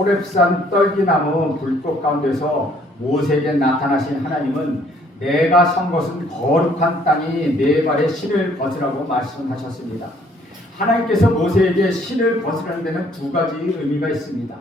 호렙산 떨기나무 불꽃 가운데서 모세에게 나타나신 하나님은 내가 선 것은 거룩한 땅이 네 발의 신을 벗으라고 말씀하셨습니다. 하나님께서 모세에게 신을 벗으라는 데는 두 가지 의미가 있습니다.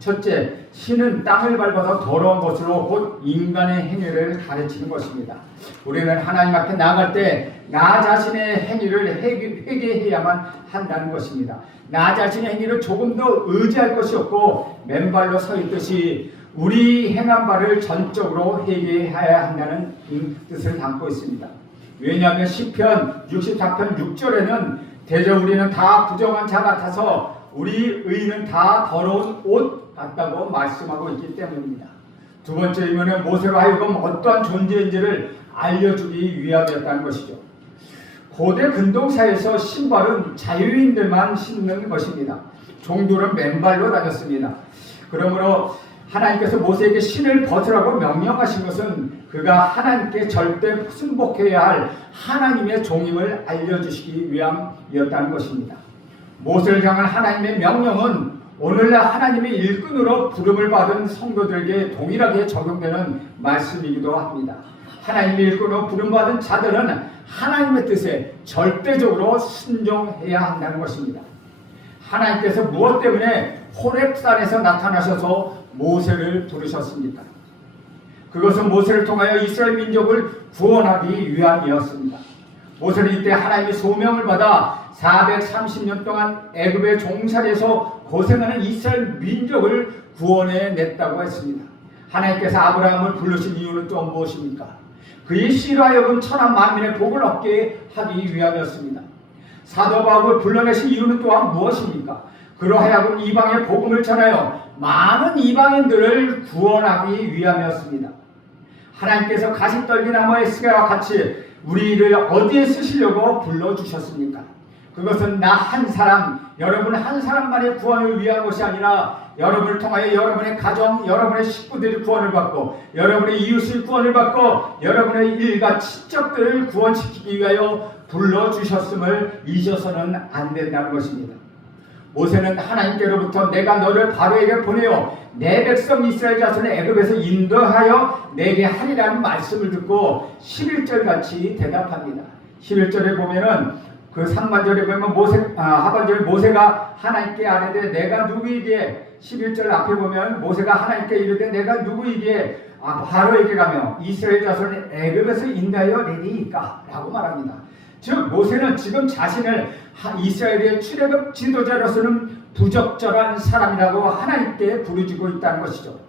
첫째, 신은 땅을 밟아서 더러운 것으로 곧 인간의 행위를 가르치는 것입니다. 우리는 하나님 앞에 나아갈 때 나 자신의 행위를 회개해야만 한다는 것입니다. 나 자신의 행위를 조금 더 의지할 것이 없고 맨발로 서 있듯이 우리 행한 바를 전적으로 회개해야 한다는 뜻을 담고 있습니다. 왜냐하면 시편 64편 6절에는 대저 우리는 다 부정한 자 같아서 우리 의는 다 더러운 옷 같다고 말씀하고 있기 때문입니다. 두 번째 의미는 모세로 하여금 어떠한 존재인지를 알려주기 위함이었다는 것이죠. 고대 근동사에서 신발은 자유인들만 신는 것입니다. 종들은 맨발로 다녔습니다. 그러므로 하나님께서 모세에게 신을 벗으라고 명령하신 것은 그가 하나님께 절대 순복해야 할 하나님의 종임을 알려주시기 위함이었다는 것입니다. 모세를 향한 하나님의 명령은 오늘날 하나님의 일꾼으로 부름을 받은 성도들에게 동일하게 적용되는 말씀이기도 합니다. 하나님의 일꾼으로 부름받은 자들은 하나님의 뜻에 절대적으로 순종해야 한다는 것입니다. 하나님께서 무엇 때문에 호렙산에서 나타나셔서 모세를 부르셨습니까? 그것은 모세를 통하여 이스라엘 민족을 구원하기 위함이었습니다. 모세는 이때 하나님의 소명을 받아 430년 동안 애굽의 종살이에서 고생하는 이스라엘 민족을 구원해 냈다고 했습니다. 하나님께서 아브라함을 부르신 이유는 또 무엇입니까? 그의 씨로 하여금 천하 만민의 복을 얻게 하기 위함이었습니다. 사도 바울을 불러내신 이유는 또한 무엇입니까? 그로 하여금 이방의 복음을 전하여 많은 이방인들을 구원하기 위함이었습니다. 하나님께서 가시떨기나무의 스가와 같이 우리를 어디에 쓰시려고 불러주셨습니까? 그것은 나 한 사람, 여러분 한 사람만의 구원을 위한 것이 아니라 여러분을 통하여 여러분의 가정, 여러분의 식구들이 구원을 받고 여러분의 이웃을 구원을 받고 여러분의 일가 친척들을 구원시키기 위하여 불러주셨음을 잊어서는 안 된다는 것입니다. 모세는 하나님께로부터 내가 너를 바로에게 보내어 내 백성 이스라엘 자손을 애굽에서 인도하여 내게 하리라는 말씀을 듣고 11절 같이 대답합니다. 11절에 보면은 그 상반절에 보면 하반절에 모세가 하나님께 아뢰되 내가 누구에게 11절 앞에 보면 모세가 하나님께 이르되 내가 누구에게 바로에게 가며 이스라엘 자손을 애굽에서 인도하여 내리이까 라고 말합니다. 즉 모세는 지금 자신을 이스라엘의 출애굽 지도자로서는 부적절한 사람이라고 하나님께 부르짖고 있다는 것이죠.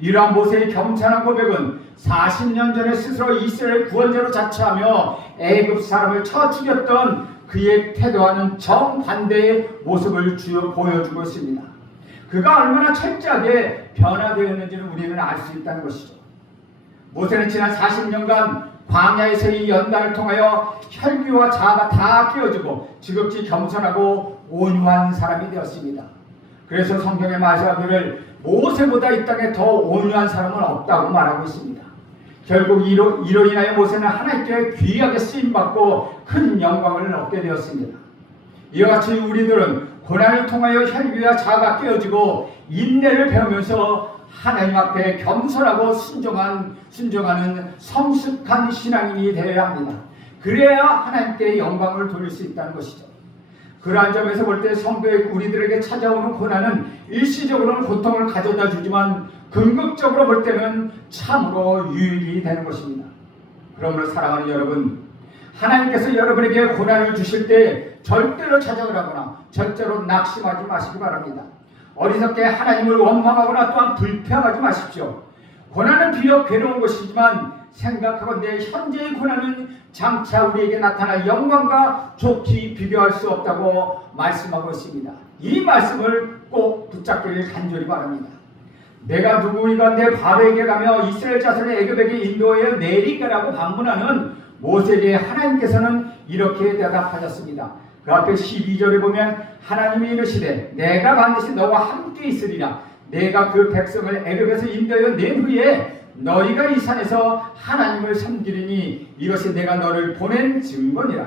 이러한 모세의 겸손한 고백은 40년 전에 스스로 이스라엘 구원자로 자처하며 애굽 사람을 쳐 죽였던 그의 태도와는 정반대의 모습을 보여주고 있습니다. 그가 얼마나 철저하게 변화되었는지는 우리는 알 수 있다는 것이죠. 모세는 지난 40년간 광야에서의 연단을 통하여 혈기와 자아가 다 깨어지고 지극히 겸손하고 온유한 사람이 되었습니다. 그래서 성경의 마지막을 모세보다 이 땅에 더 온유한 사람은 없다고 말하고 있습니다. 결국 이로 인하여 모세는 하나님께 귀하게 쓰임받고 큰 영광을 얻게 되었습니다. 이와 같이 우리들은 고난을 통하여 혈기와 자아가 깨어지고 인내를 배우면서 하나님 앞에 겸손하고 순종하는 성숙한 신앙인이 되어야 합니다. 그래야 하나님께 영광을 돌릴 수 있다는 것이죠. 그러한 점에서 볼 때 성도의 우리들에게 찾아오는 고난은 일시적으로는 고통을 가져다 주지만 궁극적으로 볼 때는 참으로 유익이 되는 것입니다. 그러므로 사랑하는 여러분, 하나님께서 여러분에게 고난을 주실 때 절대로 찾아오라거나 절대로 낙심하지 마시기 바랍니다. 어리석게 하나님을 원망하거나 또한 불평하지 마십시오. 고난은 비록 괴로운 것이지만 생각하건대 현재의 고난은 장차 우리에게 나타날 영광과 좋게 비교할 수 없다고 말씀하고 있습니다. 이 말씀을 꼭 붙잡기를 간절히 바랍니다. 내가 누구이가 내 바로에게 가며 이스라엘 자손의 애굽에게 인도하여 내리게라고 방문하는 모세에게 하나님께서는 이렇게 대답하셨습니다. 그 앞에 12절에 보면 하나님이 이르시되 내가 반드시 너와 함께 있으리라. 내가 그 백성을 애굽에서 인도하여 낸 후에 너희가 이 산에서 하나님을 섬기리니 이것이 내가 너를 보낸 증거니라.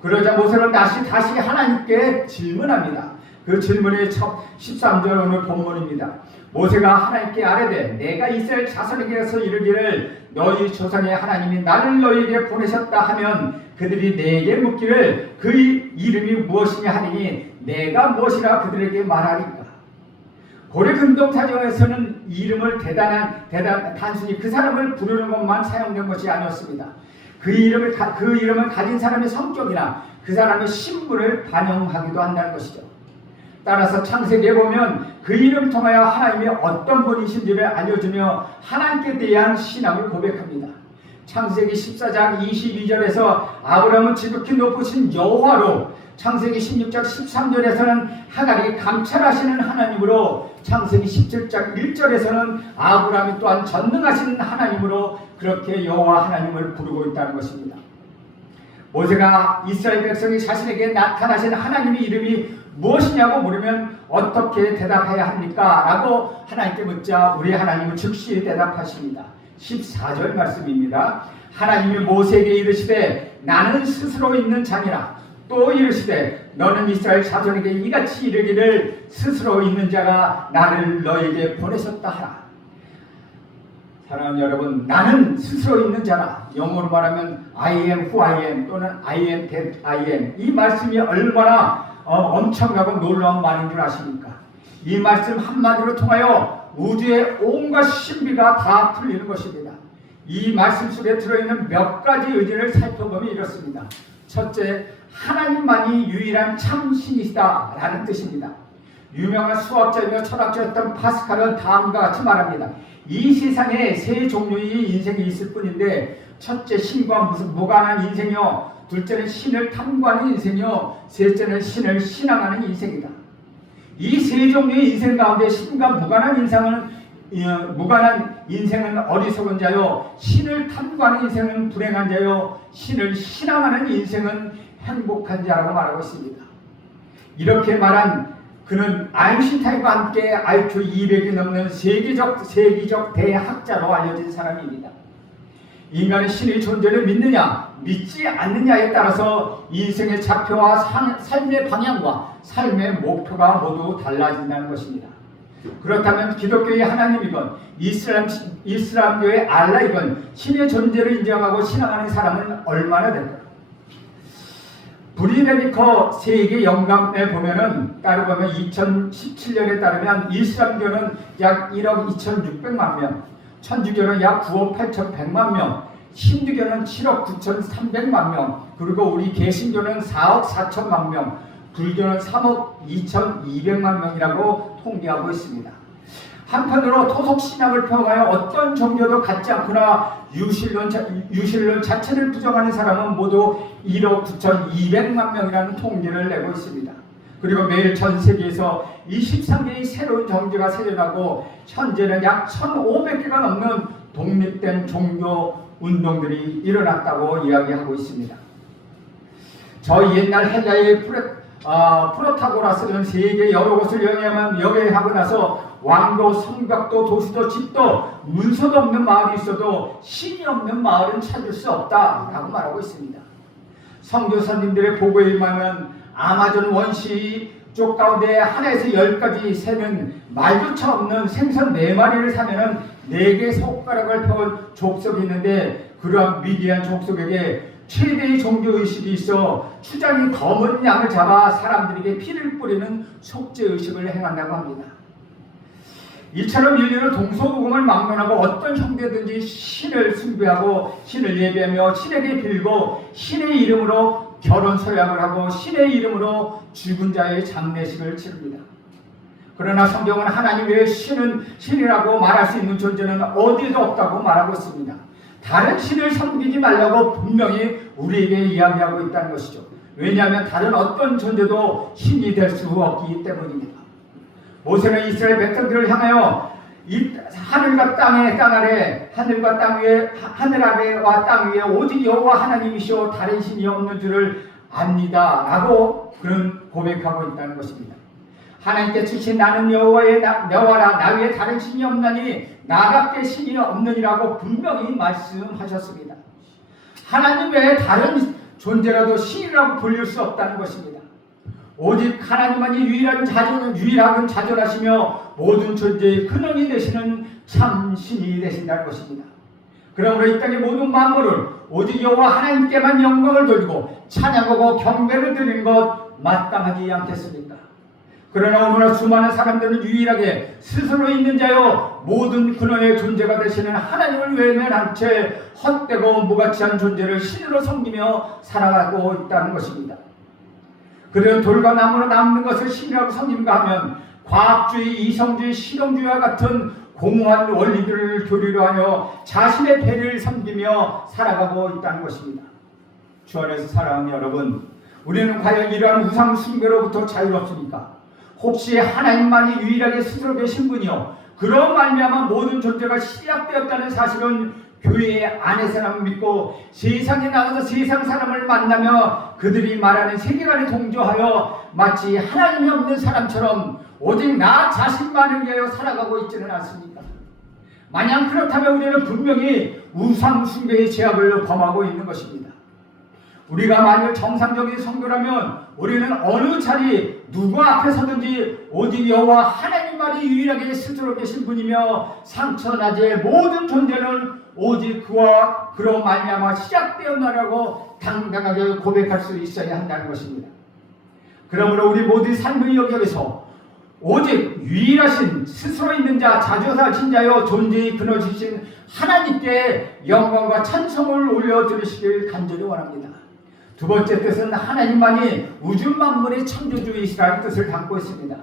그러자 모세는 다시 하나님께 질문합니다. 그 질문의 첫 13절 오늘 본문입니다. 모세가 하나님께 아뢰되 내가 이스라엘 자손에게서 이르기를 너희 조상의 하나님이 나를 너희에게 보내셨다 하면 그들이 내게 묻기를 그 이름이 무엇이냐 하리니 내가 무엇이라 그들에게 말하리까. 고려 금동사전에서는 이름을 단순히 그 사람을 부르는 것만 사용된 것이 아니었습니다. 그 이름은 가진 사람의 성격이나 그 사람의 신분을 반영하기도 한다는 것이죠. 따라서 창세기에 보면 그 이름을 통하여 하나님이 어떤 분이신지를 알려주며 하나님께 대한 신앙을 고백합니다. 창세기 14장 22절에서 아브라함은 지극히 높으신 여호와로, 창세기 16장 13절에서는 하갈이 감찰하시는 하나님으로, 창세기 17장 1절에서는 아브라함이 또한 전능하신 하나님으로 그렇게 여호와 하나님을 부르고 있다는 것입니다. 모세가 이스라엘 백성이 자신에게 나타나신 하나님의 이름이 무엇이냐고 물으면 어떻게 대답해야 합니까? 라고 하나님께 묻자 우리 하나님은 즉시 대답하십니다. 14절 말씀입니다. 하나님이 모세에게 이르시되 나는 스스로 있는 자니라. 또 이르시되 너는 이스라엘 자손에게 이같이 이르기를 스스로 있는 자가 나를 너에게 보내셨다 하라. 사랑하는 여러분, 나는 스스로 있는 자라. 영어로 말하면 I am who I am 또는 I am that I am. 이 말씀이 얼마나 엄청나고 놀라운 말인 줄 아십니까? 이 말씀 한마디로 통하여 우주의 온갖 신비가 다 풀리는 것입니다. 이 말씀 속에 들어있는 몇 가지 의견을 살펴보면 이렇습니다. 첫째, 하나님만이 유일한 참 신이시다라는 뜻입니다. 유명한 수학자이며 철학자였던 파스칼은 다음과 같이 말합니다. 이 세상에 세 종류의 인생이 있을 뿐인데 첫째 신과 무관한 인생이요, 둘째는 신을 탐구하는 인생이요, 셋째는 신을 신앙하는 인생이다. 이 세 종류의 인생 가운데 신과 무관한 인생은 어리석은 자요, 신을 탐구하는 인생은 불행한 자요, 신을 신앙하는 인생은 행복한 자라고 말하고 있습니다. 이렇게 말한 그는 아인슈타인과 함께 IQ 200이 넘는 세계적 대학자로 알려진 사람입니다. 인간의 신의 존재를 믿느냐 믿지 않느냐에 따라서 인생의 좌표와 삶의 방향과 삶의 목표가 모두 달라진다는 것입니다. 그렇다면 기독교의 하나님이건 이슬람교의 알라이건 신의 존재를 인정하고 신앙하는 사람은 얼마나 될까요? 브리데니커 세계 영감에 따르면 2017년에 따르면 이슬람교는 약 1억 2,600만 명, 천주교는 약 9억 8,100만 명, 힌두교는 7억 9,300만 명, 그리고 우리 개신교는 4억 4천만 명, 불교는 3억 2,200만 명이라고 통계하고 있습니다. 한편으로 토속신앙을 표방하여 어떤 종교도 갖지 않거나 유실론 자체를 부정하는 사람은 모두 1억 9,200만 명이라는 통계를 내고 있습니다. 그리고 매일 전 세계에서 23개의 새로운 정제가 세존하고 현재는 약 1,500개가 넘는 독립된 종교 운동들이 일어났다고 이야기하고 있습니다. 저희 옛날 헬라의 프로타고라스는 세계 여러 곳을 여행하고 나서 왕도, 성벽도, 도시도, 집도, 문서도 없는 마을이 있어도 신이 없는 마을은 찾을 수 없다라고 말하고 있습니다. 선교사님들의 보고에 의하면 아마존 원시 쪽 가운데 하나에서 10까지 세는 말조차 없는 생선 4마리를 사면은 4개 손가락을 펴온 족속이 있는데 그러한 위대한 족속에게 최대의 종교의식이 있어 추장이 검은 양을 잡아 사람들에게 피를 뿌리는 속죄의식을 행한다고 합니다. 이처럼 인류는 동서고금을 막론하고 어떤 형태든지 신을 숭배하고 신을 예배하며 신에게 빌고 신의 이름으로 결혼 서약을 하고 신의 이름으로 죽은 자의 장례식을 치릅니다. 그러나 성경은 하나님 외에 신이라고 말할 수 있는 존재는 어디도 없다고 말하고 있습니다. 다른 신을 섬기지 말라고 분명히 우리에게 이야기하고 있다는 것이죠. 왜냐하면 다른 어떤 존재도 신이 될 수 없기 때문입니다. 모세는 이스라엘 백성들을 향하여 하늘과 땅의 땅 아래, 하늘과 땅 위에, 하늘 아래와 땅 위에 오직 여호와 하나님이시오 다른 신이 없는 줄을 압니다 라고 그는 고백하고 있다는 것입니다. 하나님께 주신 나는 여호와라 나 위에 다른 신이 없나니 나밖에 신이 없느니라고 분명히 말씀하셨습니다. 하나님 외에 다른 존재라도 신이라고 불릴 수 없다는 것입니다. 오직 하나님만이 유일하고 자존하시며 모든 존재의 근원이 되시는 참 신이 되신다는 것입니다. 그러므로 이 땅의 모든 만물을 오직 여호와 하나님께만 영광을 돌리고 찬양하고 경배를 드리는 것 마땅하지 않겠습니까? 그러나 오늘날 수많은 사람들은 유일하게 스스로 있는 자요 모든 근원의 존재가 되시는 하나님을 외면한 채 헛되고 무가치한 존재를 신으로 섬기며 살아가고 있다는 것입니다. 그런 돌과 나무로 남는 것을 신이라고 섬긴가 하면 과학주의, 이성주의, 실용주의와 같은 공허한 원리들을 교리로 하여 자신의 배를 섬기며 살아가고 있다는 것입니다. 주 안에서 사랑하는 여러분, 우리는 과연 이러한 우상 숭배로부터 자유롭습니까? 혹시 하나님만이 유일하게 스스로 계신 분이요 그런 말미암아 모든 존재가 시작되었다는 사실은 교회 안에서만 믿고 세상에 나가서 세상 사람을 만나며 그들이 말하는 세계관에 동조하여 마치 하나님이 없는 사람처럼 오직 나 자신만을 위하여 살아가고 있지는 않습니까? 만약 그렇다면 우리는 분명히 우상 숭배의 죄악을 범하고 있는 것입니다. 우리가 만약 정상적인 성도라면 우리는 어느 자리 누구 앞에서든지 오직 여호와 하나님만이 유일하게 스스로 계신 분이며 상처나제 모든 존재는 오직 그와 그로 말미암아 시작되었나라고 당당하게 고백할 수 있어야 한다는 것입니다. 그러므로 우리 모든 삶의 영역에서 오직 유일하신 스스로 있는 자, 자주하신 자여 존재의 근원이신 하나님께 영광과 찬송을 올려드리시길 간절히 원합니다. 두 번째 뜻은 하나님만이 우주 만물의 창조주이시라는 뜻을 담고 있습니다.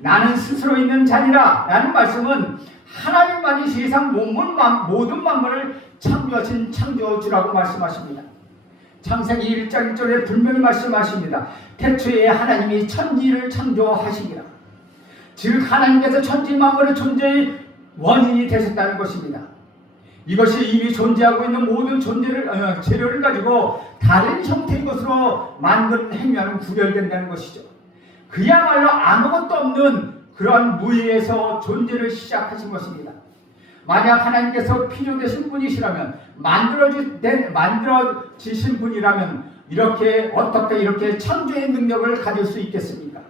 나는 스스로 있는 자니라 라는 말씀은 하나님만이 세상 모든 만물을 창조하신 창조주라고 말씀하십니다. 창세기 1장 1절에 분명히 말씀하십니다. 태초에 하나님이 천지를 창조하시니라. 즉 하나님께서 천지 만물의 존재의 원인이 되셨다는 것입니다. 이것이 이미 존재하고 있는 모든 재료를 가지고 다른 형태의 것으로 만든 행위와는 구별된다는 것이죠. 그야말로 아무것도 없는 그러한 무의에서 존재를 시작하신 것입니다. 만약 하나님께서 필요되신 분이시라면 만들어지신 분이라면 어떻게 이렇게 창조의 능력을 가질 수 있겠습니까?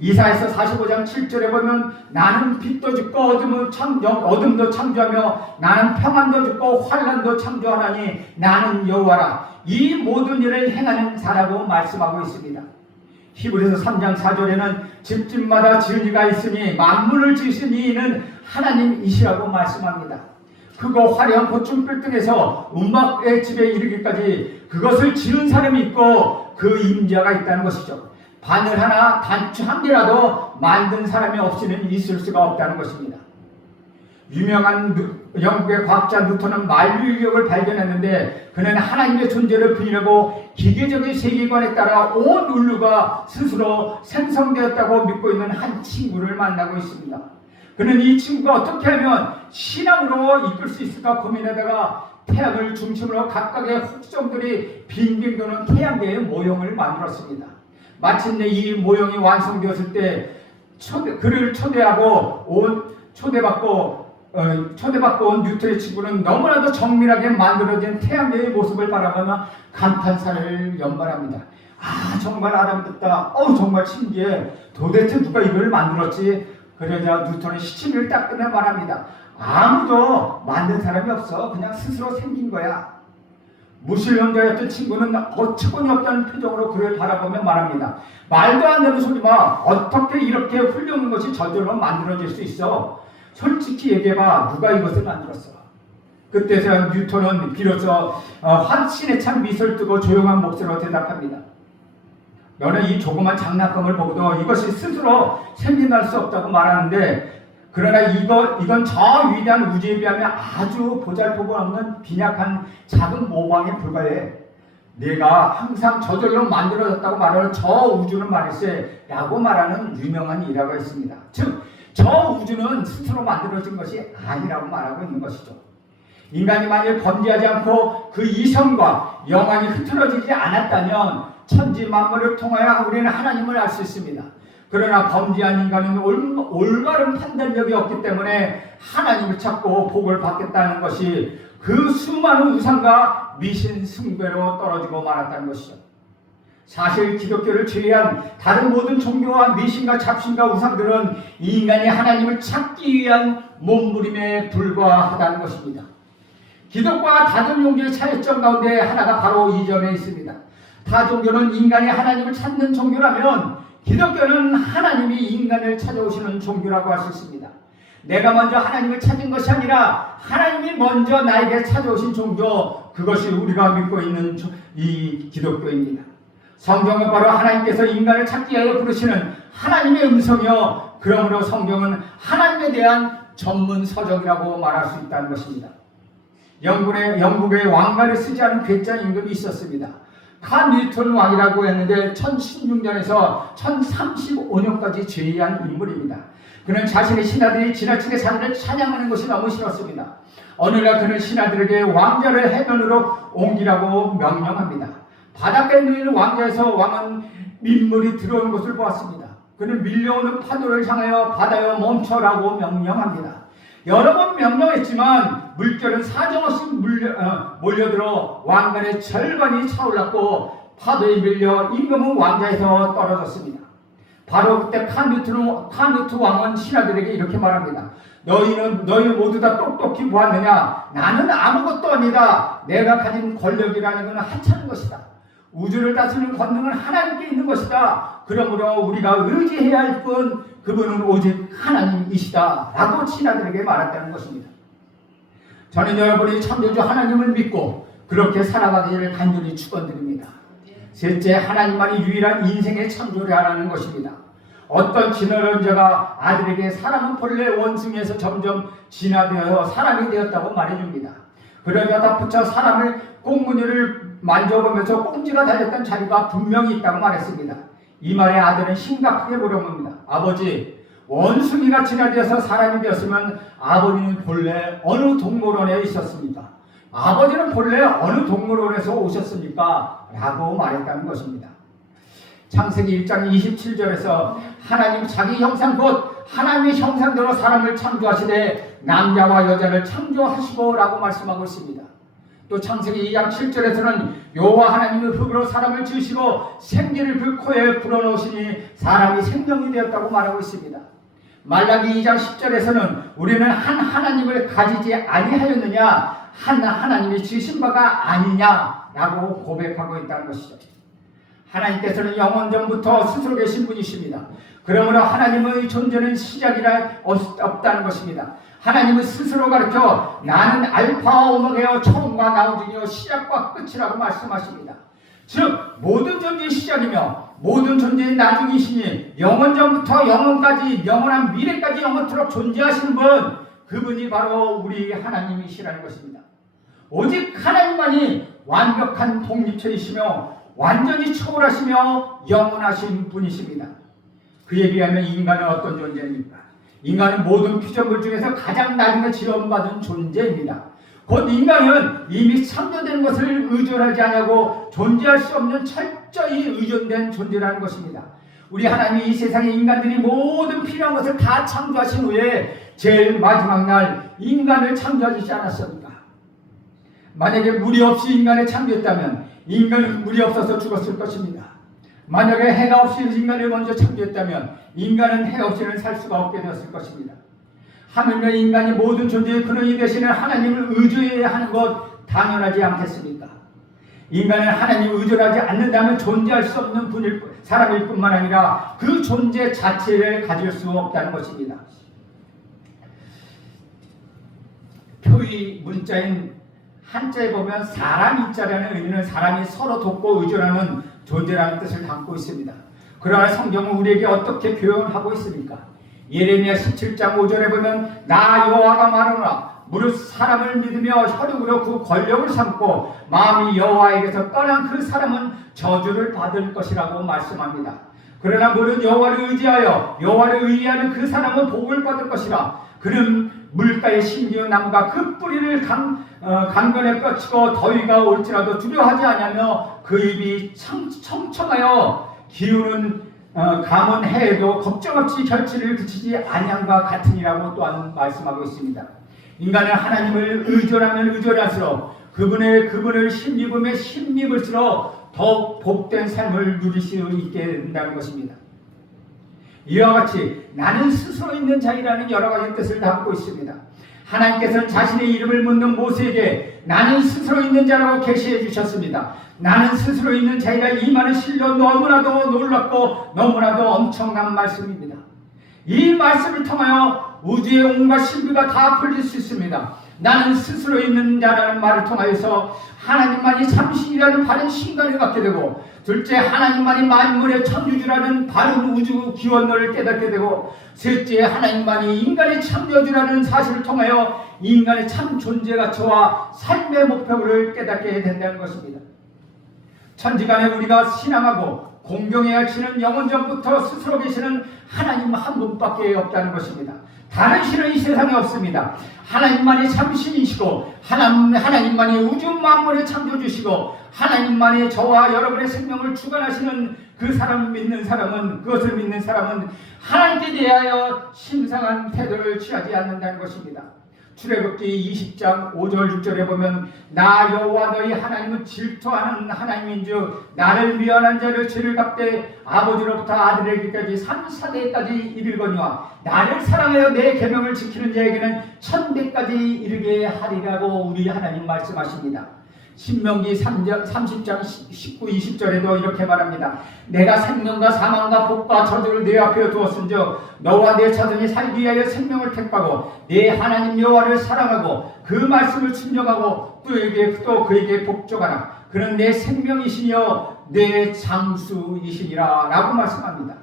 이사야서 45장 7절에 보면 나는 빛도 짓고 어둠도 창조하며 나는 평안도 짓고 환난도 창조하나니 나는 여호와라. 이 모든 일을 행하는 자라고 말씀하고 있습니다. 히브리서 3장 4절에는 집집마다 지은 이가 있으니 만물을 지으신 이는 하나님이시라고 말씀합니다. 크고 화려한 고층 빌딩에서 음악의 집에 이르기까지 그것을 지은 사람이 있고 그 임자가 있다는 것이죠. 바늘 하나, 단추 한 개라도 만든 사람이 없이는 있을 수가 없다는 것입니다. 유명한 영국의 과학자 뉴턴은 만유인력을 발견했는데 그는 하나님의 존재를 부인하고 기계적인 세계관에 따라 온 인류가 스스로 생성되었다고 믿고 있는 한 친구를 만나고 있습니다. 그는 이 친구가 어떻게 하면 신앙으로 이끌 수 있을까 고민하다가 태양을 중심으로 각각의 혹성들이 빙빙 도는 태양계의 모형을 만들었습니다. 마침내 이 모형이 완성되었을 때 그를 초대받고 온 뉴턴의 친구는 너무나도 정밀하게 만들어진 태양계의 모습을 바라보며 감탄사를 연발합니다. 아, 정말 아름답다. 정말 신기해. 도대체 누가 이걸 만들었지? 그러자 뉴턴은 시치미를 딱 꺼내 말합니다. 아무도 만든 사람이 없어. 그냥 스스로 생긴 거야. 무신론자였던 친구는 어처구니 없다는 표정으로 그를 바라보며 말합니다. 말도 안 되는 소리 마. 어떻게 이렇게 훌륭한 것이 저절로 만들어질 수 있어? 솔직히 얘기해봐. 누가 이것을 만들었어? 그때서 뉴턴은 비로소 환신에 찬 미소를 뜨고 조용한 목소리로 대답합니다. 너는 이 조그만 장난감을 보고도 이것이 스스로 생겨날 수 없다고 말하는데 그러나 이건 저 위대한 우주에 비하면 아주 보잘것없는 없는 빈약한 작은 모방에 불과해. 내가 항상 저절로 만들어졌다고 말하는 저 우주는 말일세 라고 말하는 유명한 일화가 있습니다. 즉, 저 우주는 스스로 만들어진 것이 아니라고 말하고 있는 것이죠. 인간이 만일 범죄하지 않고 그 이성과 영안이 흐트러지지 않았다면 천지 만물을 통하여 우리는 하나님을 알 수 있습니다. 그러나 범죄한 인간은 올바른 판단력이 없기 때문에 하나님을 찾고 복을 받겠다는 것이 그 수많은 우상과 미신 숭배로 떨어지고 말았다는 것이죠. 사실 기독교를 제외한 다른 모든 종교와 미신과 잡신과 우상들은 인간이 하나님을 찾기 위한 몸부림에 불과하다는 것입니다. 기독교와 다른 종교의 차이점 가운데 하나가 바로 이 점에 있습니다. 타 종교는 인간이 하나님을 찾는 종교라면 기독교는 하나님이 인간을 찾아오시는 종교라고 할 수 있습니다. 내가 먼저 하나님을 찾은 것이 아니라 하나님이 먼저 나에게 찾아오신 종교, 그것이 우리가 믿고 있는 이 기독교입니다. 성경은 바로 하나님께서 인간을 찾기 위하여 부르시는 하나님의 음성이요, 그러므로 성경은 하나님에 대한 전문 서적이라고 말할 수 있다는 것입니다. 영국의 왕가를 쓰지 않은 괴짜 임금이 있었습니다. 칸 뉴턴 왕이라고 했는데 1016년에서 1035년까지 재위한 인물입니다. 그는 자신의 신하들이 지나치게 자기를 찬양하는 것이 너무 싫었습니다. 어느 날 그는 신하들에게 왕자를 해변으로 옮기라고 명령합니다. 바닷가에 누이는 왕자에서 왕은 민물이 들어오는 것을 보았습니다. 그는 밀려오는 파도를 향하여 바다여 멈춰라고 명령합니다. 여러 번 명령했지만 물결은 사정없이 몰려들어 왕관의 절반이 차올랐고 파도에 밀려 임금은 왕자에서 떨어졌습니다. 바로 그때 카누트 왕은 신하들에게 이렇게 말합니다. 너희 모두 다 똑똑히 보았느냐? 나는 아무것도 아니다. 내가 가진 권력이라는 것은 하찮은 것이다. 우주를 다스리는 권능은 하나님께 있는 것이다. 그러므로 우리가 의지해야 할 분, 그분은 오직 하나님이시다 라고 신하들에게 말했다는 것입니다. 저는 여러분이 창조주 하나님을 믿고 그렇게 살아가기를 간절히 축원드립니다. 셋째, 하나님만이 유일한 인생의 창조자라는 것입니다. 어떤 진화론자가 아들에게 사람은 본래 원숭이에서 점점 진화되어 사람이 되었다고 말해줍니다. 그러자 덧붙여 사람을 꽁무니를 만져보면서 꽁지가 달렸던 자리가 분명히 있다고 말했습니다. 이 말에 아들은 심각하게 물어봅니다. 아버지, 원숭이가 진화되어서 사람이 되었으면 아버지는 본래 어느 동물원에 있었습니까? 아버지는 본래 어느 동물원에서 오셨습니까? 라고 말했다는 것입니다. 창세기 1장 27절에서 하나님 자기 형상 곧 하나님의 형상대로 사람을 창조하시되 남자와 여자를 창조하시고 라고 말씀하고 있습니다. 또 창세기 2장 7절에서는 여호와 하나님의 흙으로 사람을 지으시고 생기를 그 코에 불어넣으시니 사람이 생명이 되었다고 말하고 있습니다. 말라기 2장 10절에서는 우리는 한 하나님을 가지지 아니하였느냐, 한 하나님이 지으신 바가 아니냐라고 고백하고 있다는 것이죠. 하나님께서는 영원전부터 스스로 계신 분이십니다. 그러므로 하나님의 존재는 시작이라 없다는 것입니다. 하나님은 스스로 가르쳐 나는 알파와 오메가여 처음과 나중이요 시작과 끝이라고 말씀하십니다. 즉 모든 존재의 시작이며 모든 존재의 나중이시니 영원전부터 영원까지 영원한 미래까지 영원토록 존재하시는 분, 그분이 바로 우리 하나님이시라는 것입니다. 오직 하나님만이 완벽한 독립체이시며 완전히 초월하시며 영원하신 분이십니다. 그에 비하면 인간은 어떤 존재입니까? 인간은 모든 피조물 중에서 가장 나중에 지원받은 존재입니다. 곧 인간은 이미 창조된 것을 의존하지 않고 존재할 수 없는 철저히 의존된 존재라는 것입니다. 우리 하나님이 이 세상의 인간들이 모든 필요한 것을 다 창조하신 후에 제일 마지막 날 인간을 창조하시지 않았습니까? 만약에 무리 없이 인간을 창조했다면 인간은 물이 없어서 죽었을 것입니다. 만약에 해가 없이 인간을 먼저 창조했다면 인간은 해 없이는 살 수가 없게 되었을 것입니다. 하물며 인간이 모든 존재의 근원이 되시는 하나님을 의존해야 하는 것 당연하지 않겠습니까? 인간은 하나님을 의존하지 않는다면 존재할 수 없는 사람일 뿐만 아니라 그 존재 자체를 가질 수 없다는 것입니다. 표의 문자인 한자에 보면 사람 이자라는 의미는 사람이 서로 돕고 의존하는 존재라는 뜻을 담고 있습니다. 그러나 성경은 우리에게 어떻게 교훈하고 있습니까? 예레미야 17장 5절에 보면 나 여호와가 말하노라 무릇 사람을 믿으며 혈육으로 그 권력을 삼고 마음이 여호와에게서 떠난 그 사람은 저주를 받을 것이라고 말씀합니다. 그러나 무릇 여호와를 의지하여 여호와를 의지하는 그 사람은 복을 받을 것이라. 그는 물가에 심기운 나무가 그 뿌리를 강건에 뻗치고 더위가 올지라도 두려워하지 아니하며 그 입이 청청하여 기우는 감은 해에도 걱정없이 결실을 그치지 아니함과 같으니라고 또한 말씀하고 있습니다. 인간은 하나님을 의존하면 의존할수록 그분을 힘입으면 힘입을수록 더욱 복된 삶을 누릴 수 있게 된다는 것입니다. 이와 같이 나는 스스로 있는 자이라는 여러 가지 뜻을 담고 있습니다. 하나님께서는 자신의 이름을 묻는 모세에게 나는 스스로 있는 자라고 계시해 주셨습니다. 나는 스스로 있는 자이라 이 말은 실로 너무나도 놀랍고 너무나도 엄청난 말씀입니다. 이 말씀을 통하여 우주의 온갖 신비가 다 풀릴 수 있습니다. 나는 스스로 있는 자라는 말을 통하여서 하나님만이 참신이라는 바른 신간을 갖게 되고, 둘째 하나님만이 만물의 창조주라는 바른 우주 기원론을 깨닫게 되고, 셋째 하나님만이 인간의 창조주라는 사실을 통하여 인간의 참 존재 가치와 삶의 목표를 깨닫게 된다는 것입니다. 천지간에 우리가 신앙하고 공경해야 하시는 영원전부터 스스로 계시는 하나님 한 분밖에 없다는 것입니다. 다른 신은 이 세상에 없습니다. 하나님만이 참신이시고 하나님만이 우주 만물의 창조주시고 하나님만이 저와 여러분의 생명을 주관하시는 그 사람을 믿는 사람은, 그것을 믿는 사람은 하나님께 대하여 심상한 태도를 취하지 않는다는 것입니다. 출애굽기 20장 5절 6절에 보면 나 여호와 너희 하나님은 질투하는 하나님인즉 나를 미워하는 자를 죄를 갚되 아버지로부터 아들에게까지 3사대까지 이르거니와 나를 사랑하여 내 계명을 지키는 자에게는 1000대까지 이르게 하리라고 우리 하나님 말씀하십니다. 신명기 30장 19, 20절에도 이렇게 말합니다. 내가 생명과 사망과 복과 저주를 내 앞에 두었은즉 너와 내 자손이 살기 위하여 생명을 택하고 내 하나님 여호와를 사랑하고 그 말씀을 순종하고 또 그에게 복종하라. 그는 내 생명이시며 내 장수이시니라 라고 말씀합니다.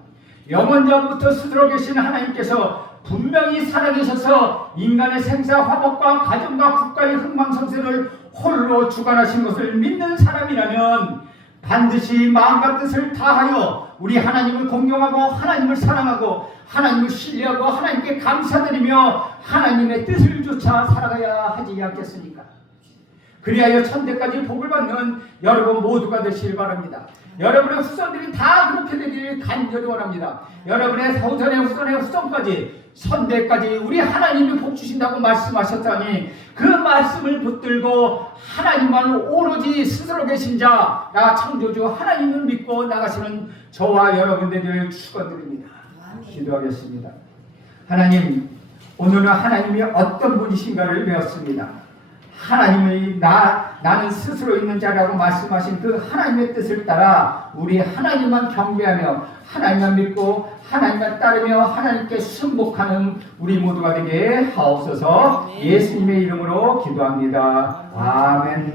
영원전부터 스스로 계신 하나님께서 분명히 살아계셔서 인간의 생사 화복과 가정과 국가의 흥망성쇠를 홀로 주관하신 것을 믿는 사람이라면 반드시 마음과 뜻을 다하여 우리 하나님을 공경하고 하나님을 사랑하고 하나님을 신뢰하고 하나님께 감사드리며 하나님의 뜻을 쫓아 살아가야 하지 않겠습니까? 그리하여 1000대까지 복을 받는 여러분 모두가 되시길 바랍니다. 여러분의 후손들이 다 그렇게 되기를 간절히 원합니다. 여러분의 후손의 후손까지 1000대까지 우리 하나님이 복 주신다고 말씀하셨다니 그 말씀을 붙들고 하나님만 오로지 스스로 계신 자, 나 창조주 하나님을 믿고 나가시는 저와 여러분들을 축원드립니다. 기도하겠습니다. 하나님, 오늘은 하나님이 어떤 분이신가를 배웠습니다. 하나님의 나는 스스로 있는 자라고 말씀하신 그 하나님의 뜻을 따라 우리 하나님만 경배하며 하나님만 믿고 하나님만 따르며 하나님께 순복하는 우리 모두가 되게 하옵소서. 예수님의 이름으로 기도합니다. 아멘.